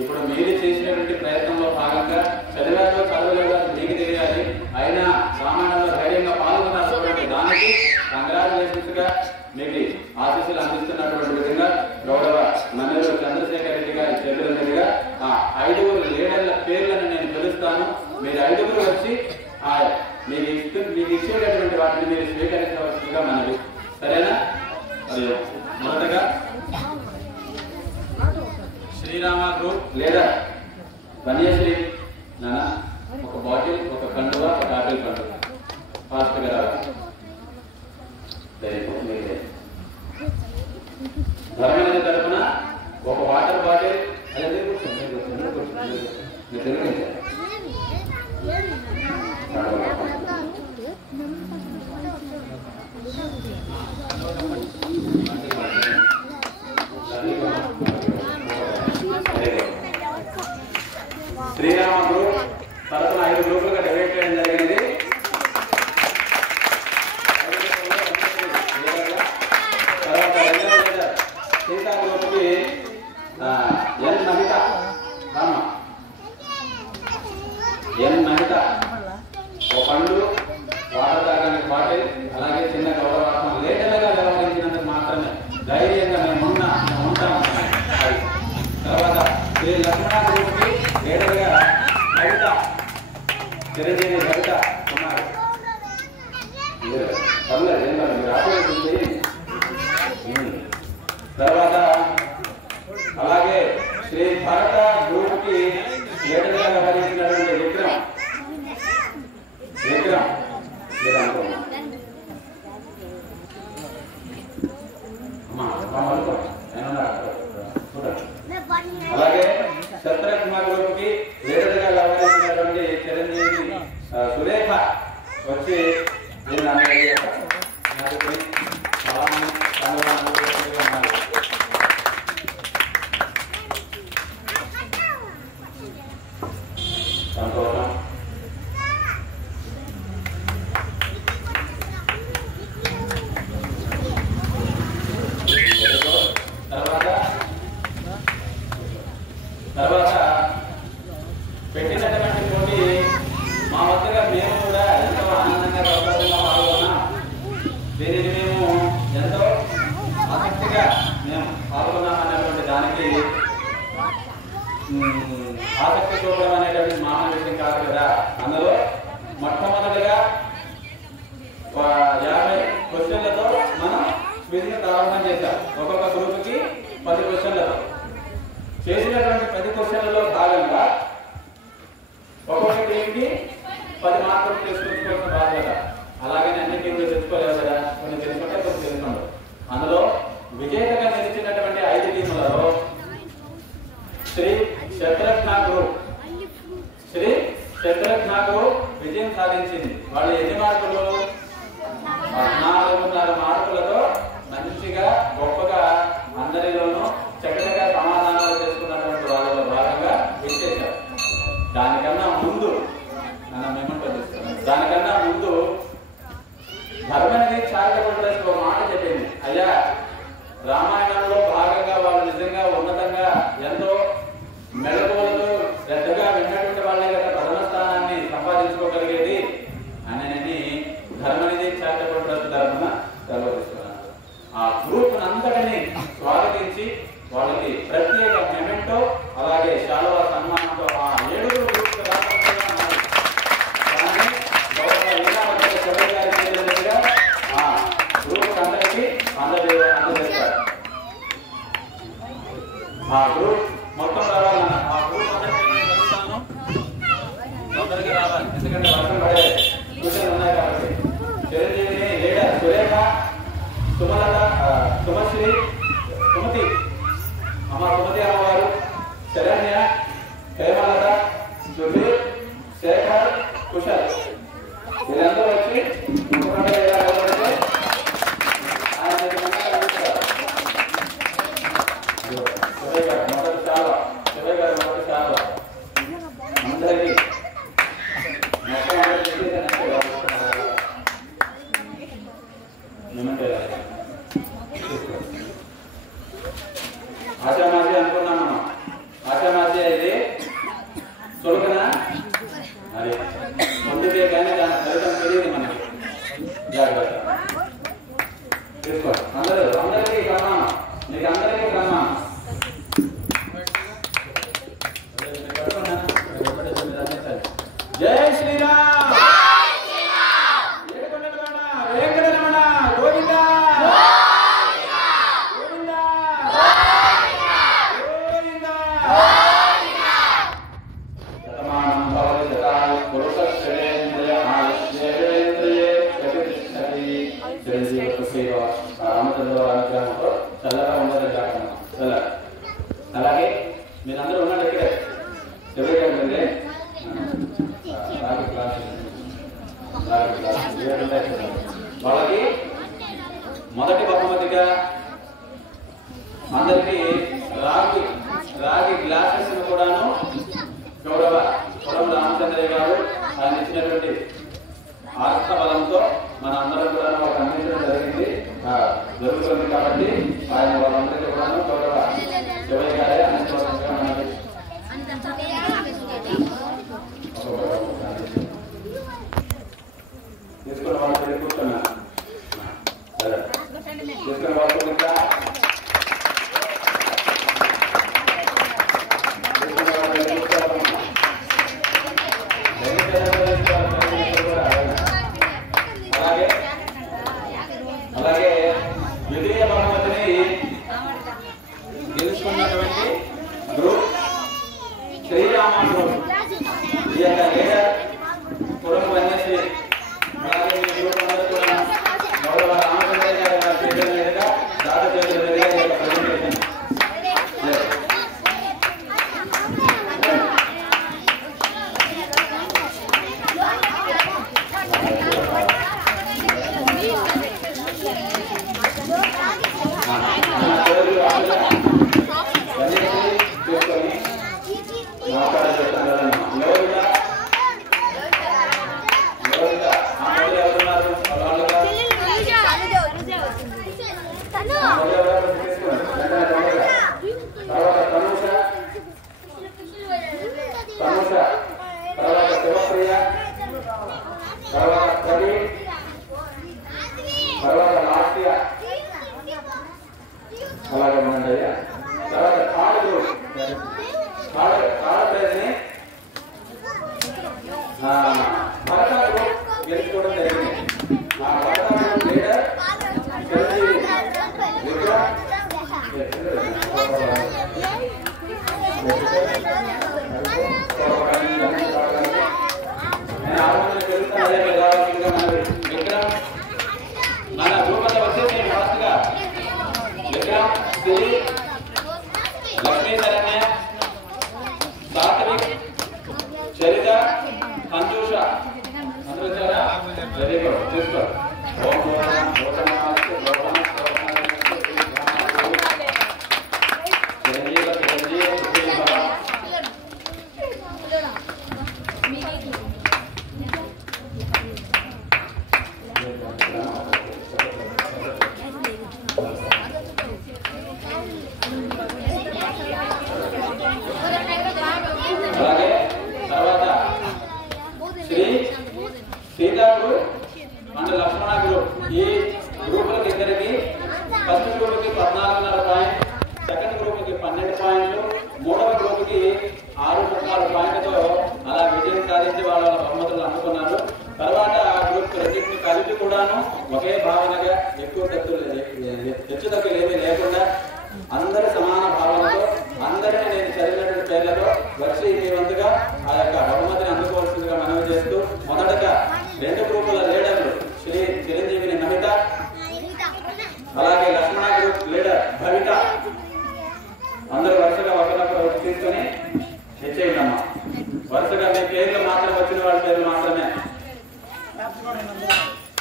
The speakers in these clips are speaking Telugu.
ఇప్పుడు మీరు చేసినటువంటి ప్రయత్నంలో భాగంగా చదివారో చదవలేదో మీకు తెలియాలి. అయినా రామాయణంలో ధైర్యంగా పాల్గొన్నారు దానికి కంగ్రాచులేషన్స్ గా మీకు ఆశీస్సులు అందిస్తున్నటువంటి విధంగా గౌరవ మంత్రులు చంద్రశేఖర్ రెడ్డి గారి చేతుల మీదుగా ఆ 5 లీడర్ల పేర్లను నేను పిలుస్తాను. మీరు 5 వచ్చి మీకు ఇచ్చేటటువంటి వాటిని మీరు స్వీకరించవలసిందిగా మనవి. సరేనా? మరియు మొదటగా శ్రీరామ గ్రూప్ లీడర్ వన్యశ్రీ నాన్న ఒక బాటిల్, ఒక కండువ, ఒక ఆపిల్ పండుగ ఫాస్ట్ గా రావాలి. ధర్మనిధి తరఫున ఒక వాటర్ బాటిల్ శ్రీరామ గ్రూప్ తరఫున 5 గ్రూపులుగా డివైడ్ చేయడం జరిగింది. సీతా గ్రూప్కి ఎన్ మహిత ఒక పండు, వాటర్ తాగడానికి బాటిల్, అలాగే చిన్న గౌరవాత్మ లేటర్గా వ్యవహరించినందుకు మాత్రమే ధైర్యంగా మేము ఉంటాం. తర్వాత శ్రీ లక్ష్మణ గ్రూప్కి లేటర్గా కవిత, చిరంజీవి కవిత ఉన్నారు. పర్లేదు ఏం కాదు, మీరు ఆపరేషన్. తర్వాత అలాగే శ్రీ భరత గ్రూప్కి లేటర్గా వ్యవహరించినటువంటి విక్రమ్ అలాగే శత్రుఘ్న గ్రూప్కి లీడర్గా వ్యవహరించినటువంటి చిరంజీవి సురేఖ వచ్చి సంతోషం. తర్వాత పెట్టినటువంటి పోటీ మా వద్దగా మేము కూడా ఎంతో ఆనందంగా పాల్గొన్నాం. దీనిని మేము ఎంతో ఆసక్తిగా పాల్గొన్నామన్నటువంటి దానికి ఆసక్తి చూపడం అనేటువంటి మామూలు విషయం కాదు కదా. అందులో మొట్టమొదటిగా 50 క్వశ్చన్లతో మనం క్విజ్ని ప్రారంభం చేశాం. ఒక్కొక్క గ్రూప్కి 10 క్వశ్చన్లతో చేసినటువంటి 10 క్వశ్చన్లలో భాగంగా ఒక్కొక్క టీంకి 10 మార్కులు తీసుకొచ్చుకోవాల్సిన బాధ్యత. అలాగే అన్ని టీంలు తెచ్చుకోలేవు కదా, కొన్ని తెలుసుకుంటే కొన్ని తెలుసుకుంటాం. అందులో విజేతగా నిలిచినటువంటి 5 టీములలో శ్రీ శత్రుఘ్న గ్రూప్ విజయం సాధించింది. వాళ్ళు ఎన్ని మార్కులు? 14.5 మార్కులతో మంచిగా గొప్పగా అందరిలోనూ చక్కగా సమాధానాలు చేసుకున్నటువంటి వాళ్ళలో భాగంగా విచ్చేశారు. దానికన్నా ముందు ధర్మనిధి చారిటబుల్ ట్రస్ట్ ఒక మాట చెప్పింది. అయ్యా, రామాయణంలో భాగంగా వాళ్ళు నిజంగా ఉన్నతంగా ఎంతో మెళకువలతో శ్రద్ధగా విన్నటువంటి వాళ్ళే కదా ప్రథమ స్థానాన్ని సంపాదించుకోగలిగేది అని ధర్మనిధి చారిటబుల్ ట్రస్ట్ తరఫున సెలవుస్తున్నాను. ఆ గ్రూప్ అంతటిని స్వాగతించి వాళ్ళకి ప్రత్యేక మెమెంటో అలాగే శాలువా సన్మానంతో ఆ 7 గ్రూప్ అందరికీ అందజేస్తారు. ఆ గ్రూప్ మొత్తం రావాలన్న ఆ గ్రూప్ అందరికీ చదువుతాను, తొందరగా రావాలి. ఎందుకంటే వర్షం పడే సూచనలు ఉన్నాయి కాబట్టి చిరంజీవిని అనుగ్రహంతో చల్లగా ఉండాలని కాకుండా చల్ల. అలాగే మీరందరూ ఉన్నాడు ఇక్కడే ఎవరిగా ఉంటుంది వాళ్ళకి మొదటి బహుమతిగా అందరికీ రాగి గ్లాసెస్ కూడాను గౌరవ పొలం రామచంద్రయ్య గారు ఆయన ఇచ్చినటువంటి ఆర్థ బలంతో మన అందరం కూడా వాళ్ళకి అందించడం జరుగుతుంది కాబట్టి ఆయన వాళ్ళందరికీ కూడాను గౌరవ శివయ్య గారే అందించవలసిందిగా మనకి తీసుకున్న వాళ్ళు కూర్చున్నా తీసుకున్న వాళ్ళు ఇంకా అలాగే ద్వితీయ బహుమతిని గెలుచుకున్నటువంటి గ్రూప్ శ్రీరామ గ్రూప్ ఈ యొక్క లీడర్ పురం వన్యశ్రీ అలాగే ఈ గ్రూప్ అందరూ కూడా గౌరవ రామచంద్రయ్య గారి చేతుల మీదుగా దాత చేతుల మీదుగా ఈ యొక్క ప్రజెంటేషన్ గెలుచుకోవడం జరిగింది. మన రూపంలో వచ్చేసి ఫాస్ట్గా విక్రమ్ సిరి లక్ష్మీ శరణ్య సాత్విక్ చరిత సంతోష అందరూ వచ్చారా? Very good. చూసుకో అలాగే తర్వాత Shri Sita group and Lakshmana group ఈ గ్రూపులకు ఇద్దరికి ఫస్ట్ గ్రూప్ కి 14.5 పాయింట్, సెకండ్ గ్రూప్ కి 12 పాయింట్లు, మూడవ గ్రూప్ కి 6.4 పాయింట్లతో అలా విజయం సాధించి వాళ్ళ బహుమతులు అందుకున్నారు. తర్వాత గ్రూప్ రెండింటిని కలిపి కూడాను ఒకే భావనగా ఎక్కువ హెచ్చుతగ్గులు ఏమీ లేకుండా అందరి సమాన భావనతో అందరినీ నేను చదివినటువంటి పేర్లతో వచ్చి మీ వంతుగా ఆ యొక్క బహుమతిని అందుకోవాల్సిందిగా మనవి చేస్తూ మొదటగా 2 గ్రూపుల లీడర్లు శ్రీ చిరంజీవిని నమిత అలాగే లక్ష్మణ గ్రూప్ లీడర్ భవిత అందరూ వరుసగా ఒకరినొకరు వచ్చి తీసుకొని నిశ్చయిందమ్మా. వరుసగా మీ పేర్లు మాత్రం వచ్చిన వాళ్ళ పేర్లు మాత్రమే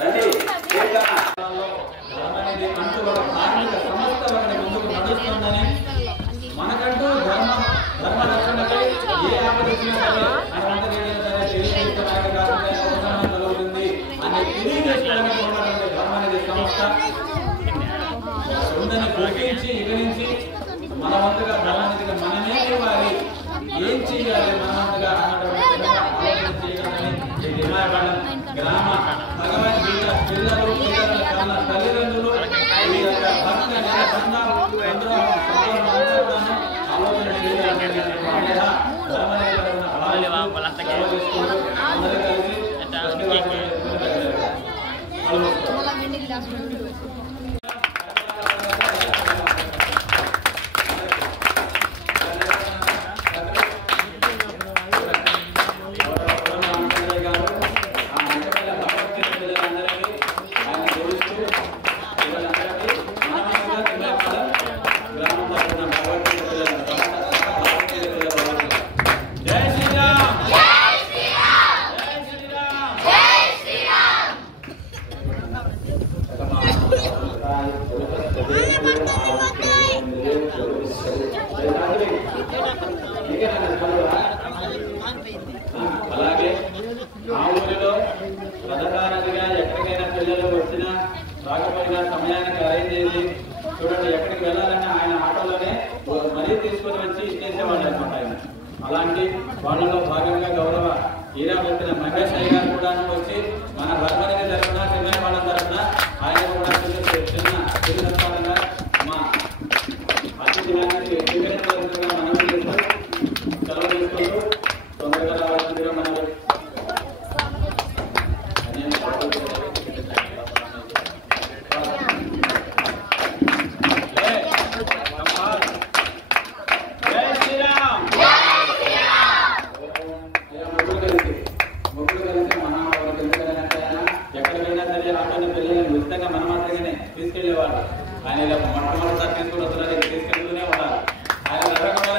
రండి. అంటూ ఒక ధార్మిక సంస్థ ఒకటి ముందుకు నడుస్తుందని మనకంటూ ధర్మ రక్షణపై ఏ ఆపద వచ్చినా సరే కలుగుతుంది అని తెలియజేసుకోవడానికి ఉన్నటువంటి ధర్మానిధి సంస్థ ఉందని గుర్తించి ఇక నుంచి మన వంతుగా ధర్మానిధిగా మనమే ఇవ్వాలి, ఏం చేయాలి మన వంతుగా అన్నటువంటి ఆలోచన చేయాలని ఈ హిమాయపాలెం గ్రామ భగవద్గీత పిల్లలు పిల్లల కన్నా తల్లిదండ్రులు ఈ యొక్క భక్తి రాకపోయినా సమయానికి అరేంజ్ చేసి చూడండి ఎక్కడికి వెళ్ళాలన్నా ఆయన ఆటోలోనే మరీ తీసుకొని వచ్చి ఇచ్చేసేవాళ్ళు అనమాట ఆయన. అలాంటి వాళ్ళలో భాగంగా గౌరవ ఈరాబెత్తిన మహేష్ అయ్య గారు కూడా వచ్చి మన ధర్మనిధి తరఫున చెన్నై వాళ్ళ తరఫున ఆయన కూడా చిన్న సత్కారంగా మా అతిథులన్నింటినీ స్వీకరించవలసిందిగా మనం చేస్తూ సెలవు తీసుకుంటూ తొందరగా రావాల్సిందిగా మనం తీసుకెళ్లేవాళ్ళు. ఆయన ఇలా మొట్టమొదటిసారి తీసుకుని వస్తున్నారు, తీసుకెళ్తూనే ఉన్నారు. ఆయన రకరకాల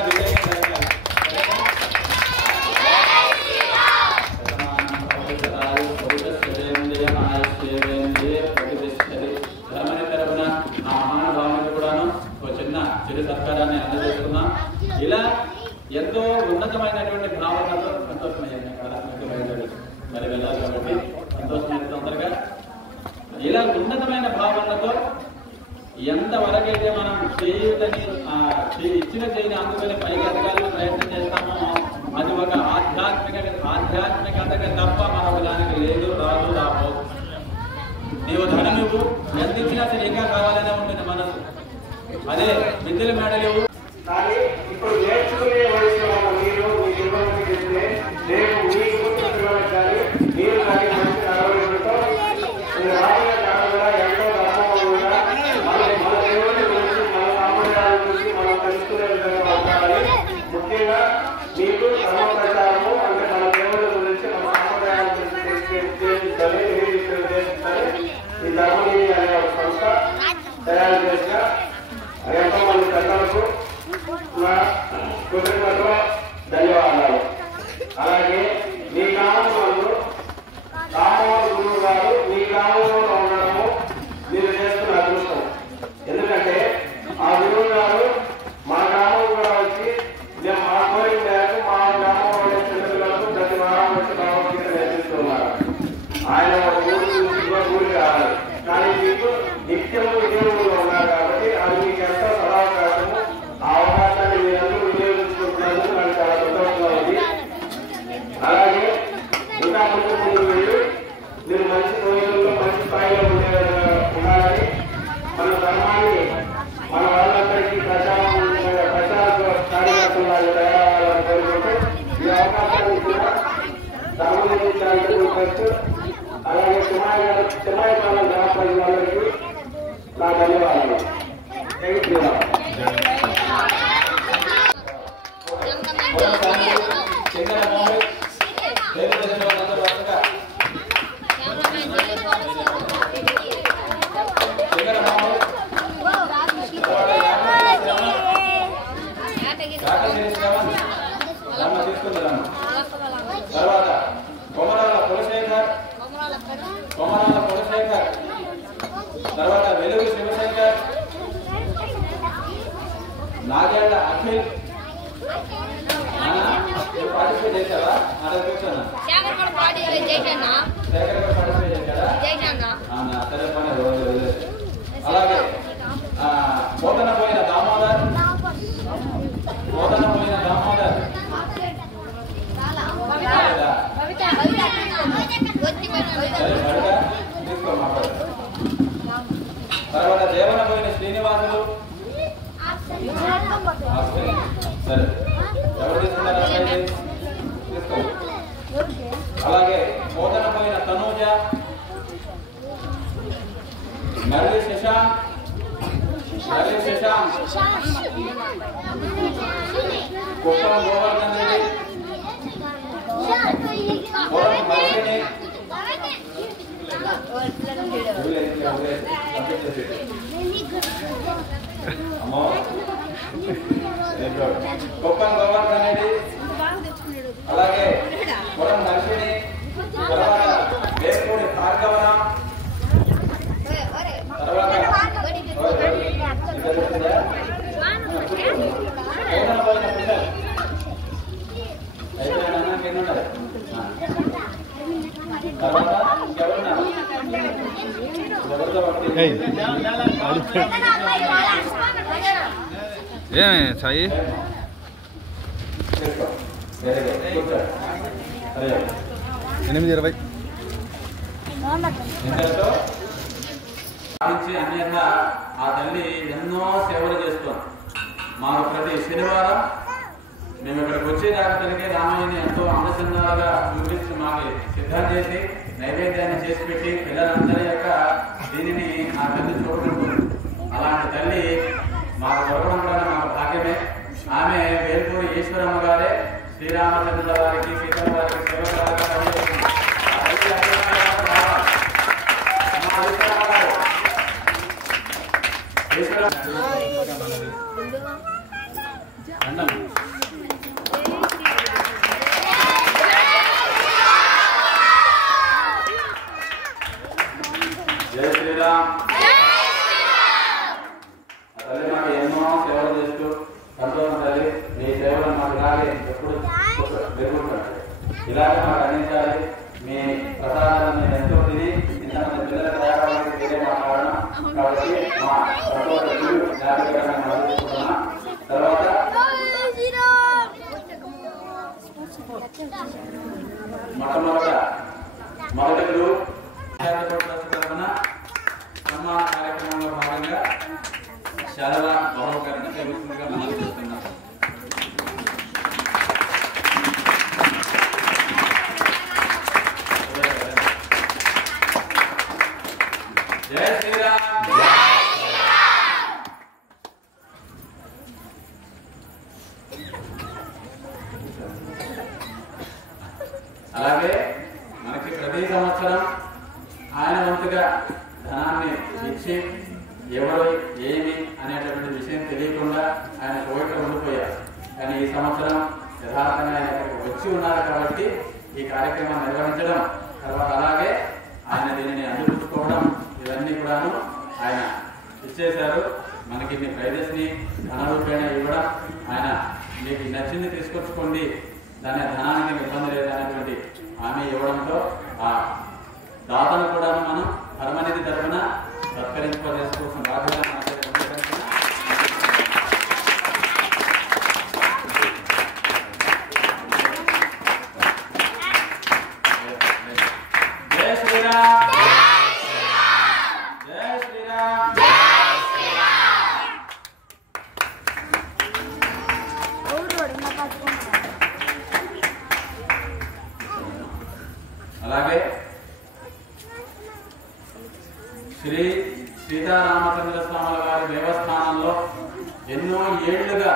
ధర్మని తరఫున ఆ మహానుభావునికి కూడాను ఒక చిరు సత్కారాన్ని అందజేస్తున్నాం. ఇలా ఎంతో ఉన్నతమైనటువంటి భావనతో సంతోషమైన మరి వెళ్ళాలి కాబట్టి సంతోషమైన తొందరగా ఇలా ఉన్నతమైన భావనతో ఎంతవరకైతే మనం చేయుటని ఇచ్చిన చేయని అందుకని పైకి ఎదగాలని ప్రయత్నం చేస్తామో అది ఒక ఆధ్యాత్మికతగా తప్ప మరొక దానికి లేదు, రాదు, రాబోదు. నీవు ధనం ఇవ్వు, ఎంత ఇచ్చినా సరే ఇంకా కావాలనే ఉంటుంది మనసు. అదే విద్యల మేడలు కానీ ఇప్పుడు నేర్చుకునే వయసులో మీరు మీ పిల్లలకి చెప్తే రేపు మీకు పుట్టిన పిల్లలకు కానీ మీరు కానీ మంచి నడవడితో రాబోయే కాలంలో ఎంతో ధర్మంగా మన దేవుడి గురించి మన సాంప్రదాయాల గురించి మనం తెలుసుకునే విధంగా ఉండాలి. ముఖ్యంగా మీకు ధర్మ ప్రచారము అంటే మన దేవుడి గురించి మన సాంప్రదాయాల గురించి తెలియజేయాలి. ఈ ధర్మనిధి అనే ఒక సంస్థ తయారు చేసిన ఎంతో మంది పెద్దలకు నా కృతజ్ఞతలు, ధన్యవాదాలు. అలాగే మీ గ్రామంలో రామోహన్ గురువు గారు మీ గ్రామంలో ఉండడము మీరు చేస్తున్న అదృష్టం. ఎందుకంటే ఆ గురువు గారు మా గ్రామం కూడా వచ్చి మేము మా కోరిక మేరకు మా గ్రామంలో చిన్నపిల్లలకు ప్రతి వారం వచ్చి భగవద్గీత నేర్పిస్తున్నారు. ఆయన ఊరికి రావాలి, కానీ మీకు నిత్యము ఇదే ఊళ్ళో ఉన్నారు కాబట్టి అది మీకు ఎంతో సదావకాశము. ఆ అవకాశాన్ని మీరందరూ వినియోగించుకుంటున్నందుకు నాకు చాలా సంతోషంగా ఉంది. అలాగే ఇంకా ముందు వెళ్ళి మీరు మంచి రోజుల్లో మంచి స్థాయిలో ఉండాలని మన ధర్మాన్ని మన వాళ్ళందరికీ ప్రచార కార్యకర్తలు తయారవ్వాలని కోరుకుంటూ ఈ అవకాశాన్ని కూడా ధర్మనిధించాలని రిక్వెస్ట్. అలాగే చిన్నాయిపాలెం గ్రామ ప్రజలందరికీ నా ధన్యవాదాలు. జై శ్రీరామ్. తర్వాత కొమరాల కులశేఖర్, తర్వాత వెలుగు శివశంకర్, నాగేళ్ల అఖిల్. పార్టిసిపేట్ చేశావా? అలా కూర్చోనా? శేఖర్ కూడా పార్టిసిపేట్ చేశాడా? సరే పని. అలాగే బోధన పోయిన దామోదర్, తర్వాత దేవన పోయిన శ్రీనివాసులు. సరే ఎవరు తీసుకున్నారు? అలాగే బోధన పోయిన తనూజ, నల్లి శశాంక్, కుప్పం గోవర్ధన్ రెడ్డి, మర్షిని, కుప్పం గోవర్ధన్ రెడ్డి, అలాగే పురం నర్షిని, తర్వాత వేపూడి భార్గవరాం, తర్వాత తర్వాత ఇంకెవరున్నారు? ఏమే సాయి ఎనిమిది 20 అన్యత ఆ తల్లి ఎన్నో సేవలు చేస్తాం. మాకు ప్రతి శనివారం మేము ఇక్కడికి వచ్చేదాకా తల్లికి రామాయణి ఎంతో అందచందాలుగా చూపించి మాకు సిద్ధం చేసి నైవేద్యాన్ని చేసి పెట్టి పిల్లలందరి యొక్క దీనిని ఆ తల్లి చూడగలుగుతుంది. అలాంటి తల్లి మాకు దొరకడం కూడా మాకు భాగ్యమే. ఆమె వేల్పూరి ఈశ్వరమ్మ గారే శ్రీరామచంద్రుల వారికి సీతమ్మ వారికి సేవకులుగా పనిచేస్తుంది. జై శ్రీరామ్. తల్లి మాకు ఎన్నో సేవలు చేస్తూ సంతోషం తల్లి. మీ సేవలు మాకు ఇలాగే ఎప్పుడు ఇలాగే మాకు అందించాలి. మీ ప్రసాదాలను మేము ఎంతో తిని ఇంతమంది పిల్లలకు తయారవడానికి ఇదే మా కారణం. కాబట్టి మా సంతోష తర్వాత మొదటి గ్రూప్ తరఫున సన్మాన కార్యక్రమంలో భాగంగా శారద బహుకరణ చేస్తుండగా మనం చూస్తున్నాం. జై శ్రీరామ్. అలాగే మనకి ప్రతి సంవత్సరం ఆయన వంతుగా ధనాన్ని ఇచ్చి ఎవరు ఏమి అనేటటువంటి విషయం తెలియకుండా ఆయన కోరిక ఉండిపోయారు. కానీ ఈ సంవత్సరం యథార్థంగా ఆయన వచ్చి ఉన్నారు కాబట్టి ఈ కార్యక్రమం నిర్వహించడం, తర్వాత అలాగే ఆయన దీనిని అందిపుచ్చుకోవడం ఇవన్నీ కూడాను ఆయన ఇచ్చేశారు. మనకి ఇన్ని ప్రైజెస్ ని ధన రూపేణ ఇవ్వడం, ఆయన మీకు నచ్చింది తీసుకొచ్చుకోండి, దాని ధనానికి ఇబ్బంది లేదనేటువంటి హామీ ఇవ్వడంతో ఆ దాతను కూడా మనం ధర్మనిధి తరఫున సత్కరించుకోవాల్సిన బాధ్యత జై శ్రీరామ్. జై శ్రీరామ్. అలాగే శ్రీ సీతారామచంద్ర స్వాముల వారి దేవస్థానంలో ఎన్నో ఏళ్లుగా